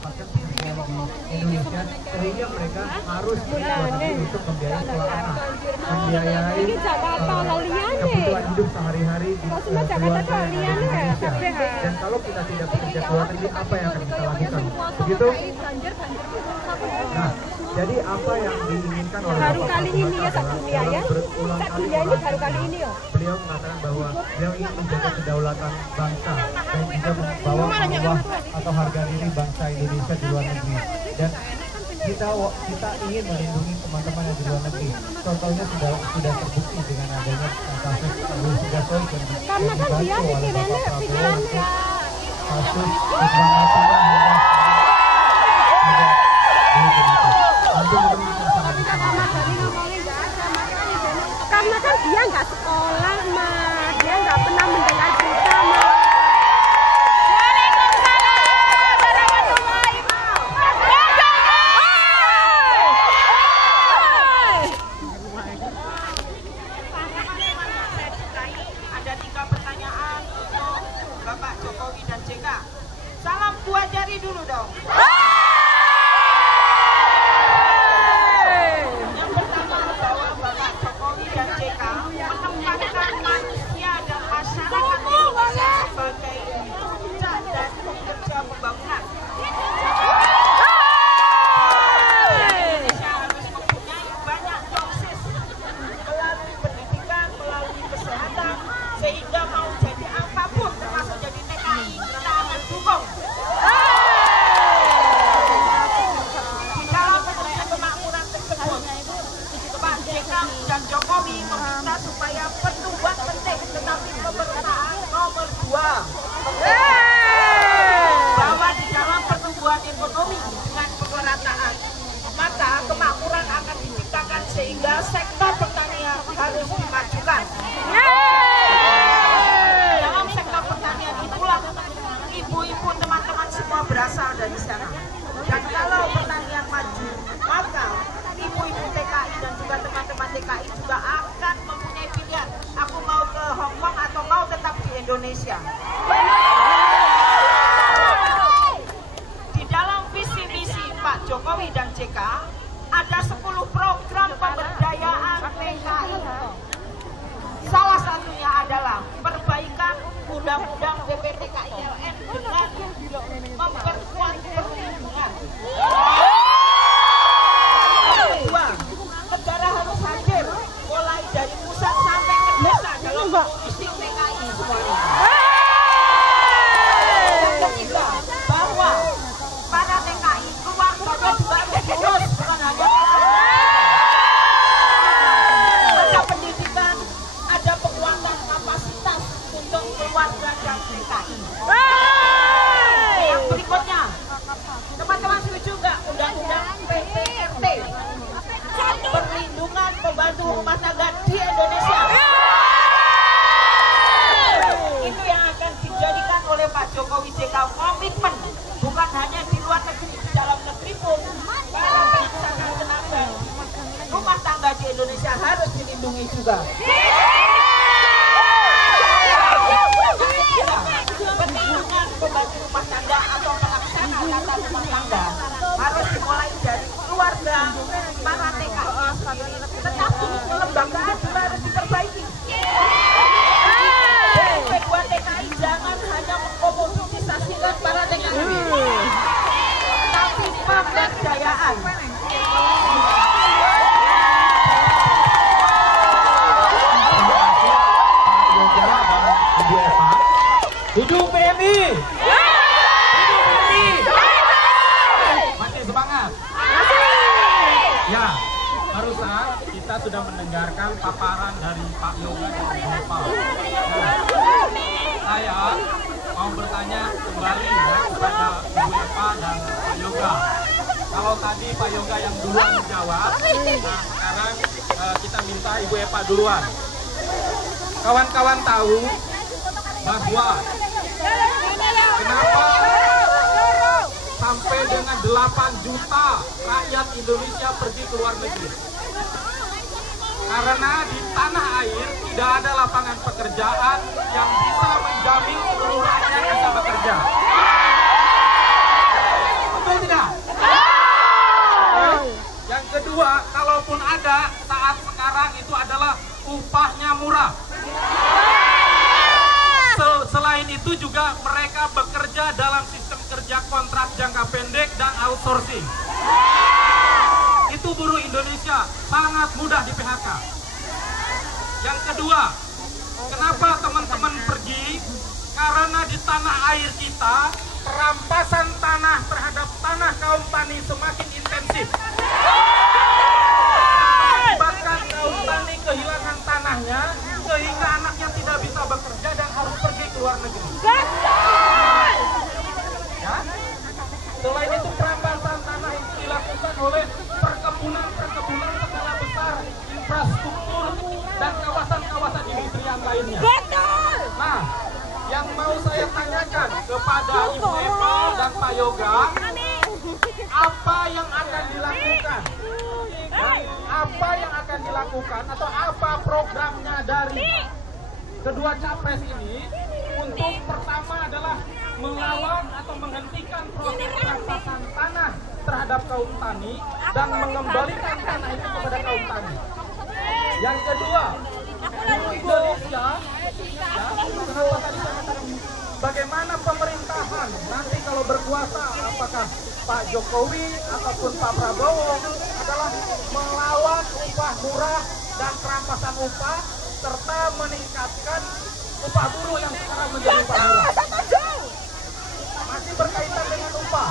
di Indonesia, sehingga mereka harus untuk membiayai sekolah anak, membiayai kebutuhan hidup sehari-hari di keluarga di Indonesia. Dan kalau kita tidak bekerja ke luar negeri, apa yang akan kita lakukan? Begitu? Nah, jadi apa yang diinginkan oleh baru kali ini ya Sak Dunia ya. Sak Dunia ini baru kali ini ya. Beliau mengatakan bahwa beliau ingin menjaga kedaulatan bangsa dan juga membawa marwah atau harga diri bangsa Indonesia di luar negeri. Dan kita ingin melindungi teman-teman yang di luar negeri. Contohnya sudah terbukti dengan adanya kasus Luhut Binsar karena kan dia pikirannya kasus karena kan dia nggak sekolah Mas, dia nggak pernah mendengar berita Mas. Ada 3 pertanyaan untuk Bapak Jokowi dan JK. Salam 2 jari dulu dong. Yang pertama bahwa Bapak Jokowi dan JK menempatkan manusia dan masyarakat Indonesia sebagai puncak dan pekerja pembangunan. Indonesia harus mempunyai banyak dosis melalui pendidikan, melalui kesehatan, sehingga mau jadi apapun termasuk jadi TKI kita akan dukung. Di dalam menuju kemakmuran tersebut, Pak JK dan Jokowi meminta supaya pertumbuhan penting, tetapi pemerataan nomor 2. Bahwa di dalam pertumbuhan ekonomi dengan pemerataan, maka kemakmuran akan diciptakan sehingga sektor pertanian harus dimajukan. Dalam sektor pertanian itulah ibu-ibu teman-teman semua berasal dari sana. Dan kalau pertanian maju, maka ibu-ibu TKI dan juga teman-teman TKI juga akan mempunyai pilihan. Aku mau ke Hong Kong atau mau tetap di Indonesia. Di dalam visi misi Pak Jokowi dan JK ada 10 program pemberdayaan TKI. Salah satunya adalah perbaikan undang-undang PPTKILN dengan memperkuat perlindungan. Kedua, negara harus hadir mulai dari pusat sampai ke desa dalam mengurusi TKI semuanya. Yang ketiga, bahwa para TKI keluarganya juga harus lulus, bukan hanya ada pendidikan, ada penguatan kapasitas untuk keluarga dan TKI. Yang berikutnya, teman-teman setuju nggak undang-undang PPRT, perlindungan pembantu rumah tangga di Indonesia? Itu yang akan dijadikan oleh Pak Jokowi JK komitmen, bukan hanya di luar negeri, di dalam negeri pun para bangsa dan tenaga rumah tangga di Indonesia harus dilindungi juga. Perlindungan pembantu rumah tangga atau pelaksana tata rumah tangga harus dimulai dari keluarga para TKI sendiri, tetapi kelembagaan juga harus diperbaiki. Buat TKI jangan hanya mengkomoditisasikan para TKI, tapi pemberdayaan. Hidup PMI! Hidup PMI! Masih semangat? Ya, barusan kita sudah mendengarkan paparan dari Pak Yoga dan Bu Epa. Saya mau bertanya kembali ya kepada Bu Epa dan Pak Yoga. Kalau tadi Pak Yoga yang duluan menjawab, nah sekarang kita minta Ibu Epa duluan. Kawan-kawan tahu bahwa kenapa sampai dengan 8 juta rakyat Indonesia pergi ke luar negeri? Karena di tanah air tidak ada lapangan pekerjaan yang bisa menjamin seluruh rakyat bisa bekerja. Betul kontrak jangka pendek dan outsourcing. Itu buruh Indonesia sangat mudah di PHK. Yang kedua, kenapa teman-teman pergi? Karena di tanah air kita, perampasan tanah terhadap tanah kaum tani semakin intensif. Bahkan kaum tani kehilangan tanahnya, sehingga anaknya tidak bisa bekerja dan harus pergi ke luar negeri. Ya? Selain itu, perampasan tanah itu dilakukan oleh perkebunan skala besar, infrastruktur, dan kawasan-kawasan industri yang lainnya. Nah, yang mau saya tanyakan kepada Ibu Eva dan Pak Yoga, apa yang akan dilakukan? Apa yang akan dilakukan atau apa programnya dari kedua capres ini untuk pertama adalah melawan atau menghentikan proses perampasan tanah terhadap kaum tani dan mengembalikan tanah itu kepada kaum tani. Yang kedua, buruh Indonesia, ya, kenapa tadi saya katakan bagaimana pemerintahan nanti kalau berkuasa, apakah Pak Jokowi ataupun Pak Prabowo adalah melawan upah murah dan perampasan upah serta meningkatkan upah buruh yang sekarang menjadi upah murah. Masih berkaitan dengan upah,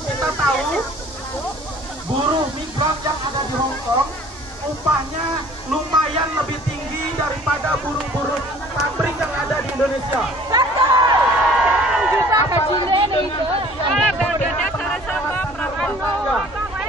kita tahu buruh migran yang ada di Hong Kong upahnya lumayan lebih tinggi daripada buruh-buruh pabrik yang ada di Indonesia. Apalagi dengan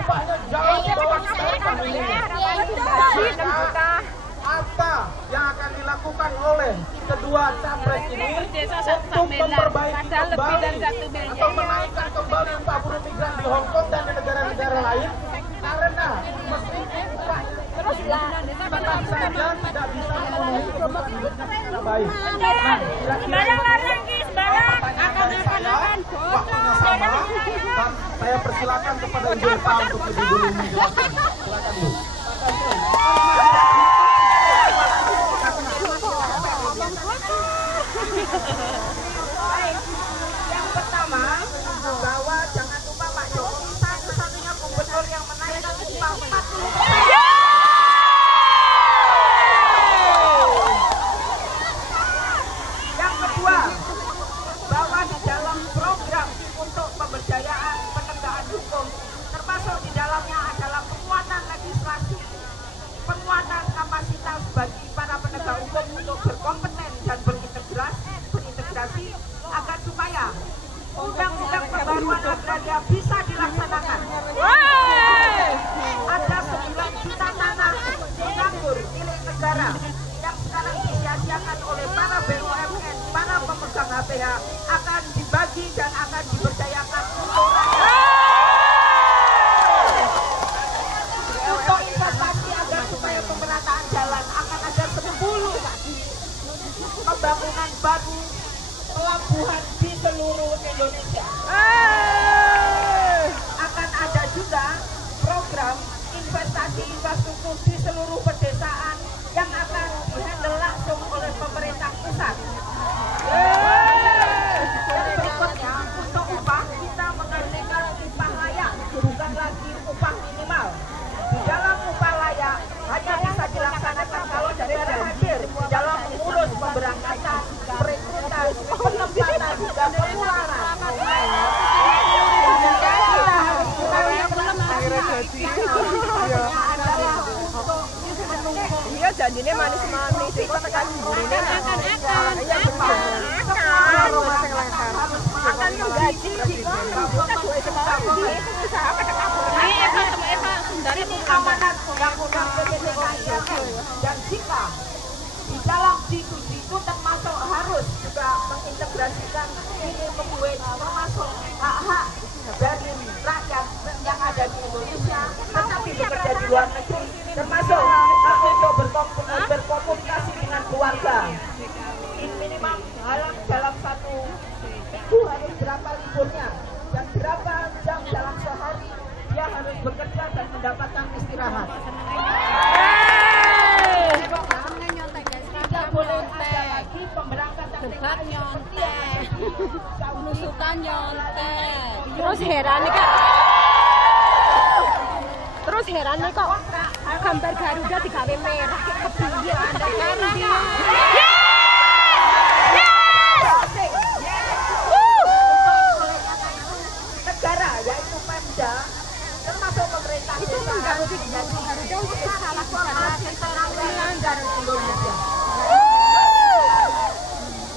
upahnya jauh di bawah upah minimum. Apa yang akan dilakukan oleh kedua capres ini untuk memperbaiki kembali atau menaikkan kembali upah buruh migran di Hong Kong dan di negara-negara lain? Karena meskipun upah tetap saja tidak bisa memenuhi kebutuhan hidupnya secara baik. Nah, kira-kira dari saya, waktunya sama, dan saya persilakan kepada Ibu Eva untuk lebih dulu menjelaskan. Silakan Bu. Baik, yang pertama bahwa jangan lupa Pak Jokowi satu-satunya gubernur yang menaikkan upah 40%. Yang kedua, bahwa di dalam program untuk pemberdayaan penegakan hukum, termasuk di dalamnya adalah penguatan legislasi, penguatan kapasitas bagi para penegak hukum untuk berkompeten dan berintegrasi agar supaya undang-undang pembaruan agraria bisa dilaksanakan. Ada 9 juta tanah nganggur milik negara yang sekarang disia-siakan oleh para BUMN, para pemegang HPH akan dibagi dan akan diberdayakan untuk rakyat. Untuk investasi agar supaya pemerataan jalan akan ada 10 pembangunan baru pelabuhan di seluruh Indonesia. Akan ada juga program investasi infrastruktur di seluruh pedesaan yang akan dihandle langsung oleh pemerintah pusat. Dan berikutnya untuk upah kita menghasilkan upah layak, bukan lagi upah minimal. Di dalam upah layak hanya bisa dilaksanakan kalau DPR hadir di dalam mengurus pemberangkatan, perekrutan, penempatan hingga pengeluaran. Iya, janjinya manis-manis. Itu tekan burine makan ekan. Iya, akan menggaji jika kita duwe sekali. Usaha Ini Eva Sundari ini amanat undang-undang PPTKI. Dan jika di dalam diskusi itu termasuk harus juga mengintegrasikan minimum wage, termasuk hak-hak dari rakyat yang ada di Indonesia tetapi bekerja di luar negeri, termasuk hak untuk berkomunikasi dengan keluarga. Minimal dalam satu minggu harus berapa liburnya dan berapa jam dalam sehari dia harus bekerja dan mendapatkan istirahat. Tidak boleh ada lagi pemberangkatan TKI seperti yang nyontek. Terus heran nih kak. Terus heran nih kok gambar Garuda digawe merah kayak kebiyen. Negara yaitu Pemda termasuk pemerintah Itu mengganti Garuda untuk salah melanggar Indonesia.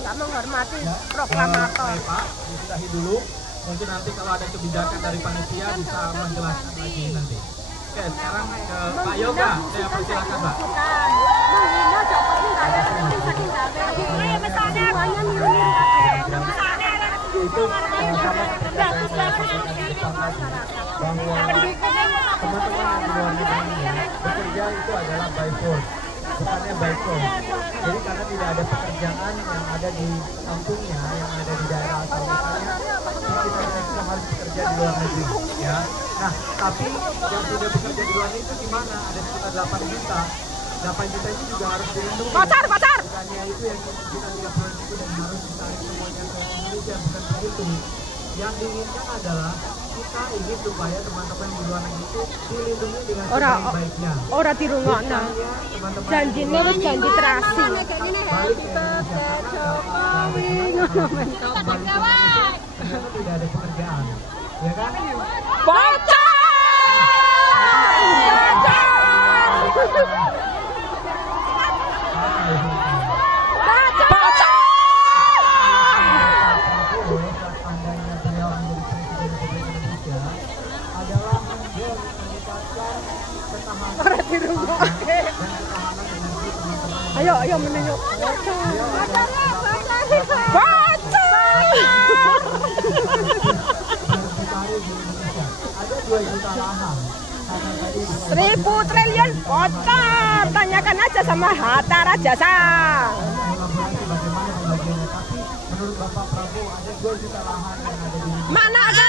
Nggak menghormati proklamator. Baik, Pak, disudahi dulu. Mungkin nanti kalau ada kebijakan dari panitia bisa menjelaskan lagi nanti. Oke, sekarang ke Pak Yoga. Saya persilakan, Pak. Menghina Jokowi nggak ada saking gawe. Semuanya Itu bahwa teman-teman yang di luar negeri ini bekerja itu adalah by force, bukannya by choice. Jadi karena tidak ada pekerjaan yang ada di kampungnya, yang ada di daerah asal misalnya, kita harus bekerja di luar negeri, ya. Nah, tapi yang sudah bekerja di luar negeri itu gimana? Ada sekitar 8 juta. 8 juta itu juga harus dilindungi. Pacar. Bukannya itu yang kita tidak perlu itu dan harus ditarik semuanya ke Indonesia, bukan begitu. Yang diinginkan adalah kita ingin supaya teman-teman di luar negeri itu dilindungi dengan sebaik-baiknya. Ora dirungokno. Janjine wis janji terasi. Balik ke Indonesia karena tidak ada pekerjaan, ya kan? Pacar. Ayo menunjuk. Ada 2 juta lahan. 1.000 triliun bocor. Tanyakan aja sama Hatta Rajasa. Bagaimana pembagiannya? Tapi menurut Bapak Prabowo ada 2 juta lahan yang ada di Mana ada?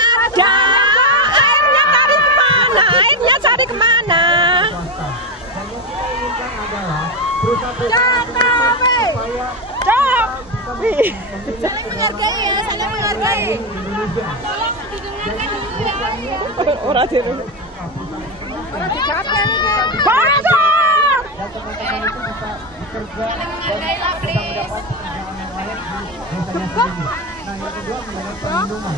Airnya cari kemana? Airnya cari kemana? swasta. Dan yang kita inginkan adalah perusahaan-perusahaan Jokowi. supaya Jokowi. saling menghargai ya, saling menghargai. Indonesia. Ora diru. Ora dicapai iki. Bocor. Dan teman-teman itu bisa bekerja dan bisa mendapat pekerjaan yang lain di desanya sendiri. Nah, yang kedua mengenai perlindungan.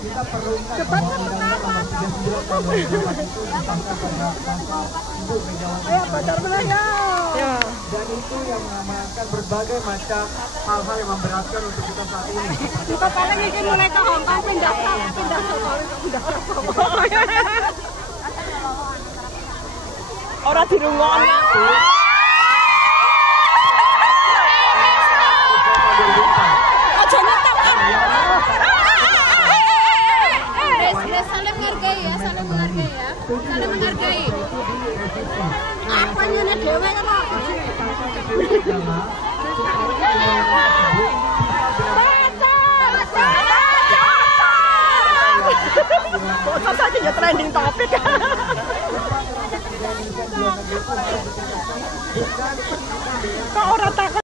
Kita perlu ingat bahwa Undang-Undang Nomor 39 Tahun 2004 itu disahkan pada masa Ibu Megawati Soekarno Putri. Ya. Dan itu yang mengamankan berbagai macam hal-hal yang memberatkan untuk kita saat ini. Kita paling iki mulai ke Hongkong pindah Ora dirungokno. Aja nyetok. Saling menghargai ya, saling menghargai ya. Saling menghargai. Apa nyene dhewe kan kok saja ya trending topik. Kok ora takut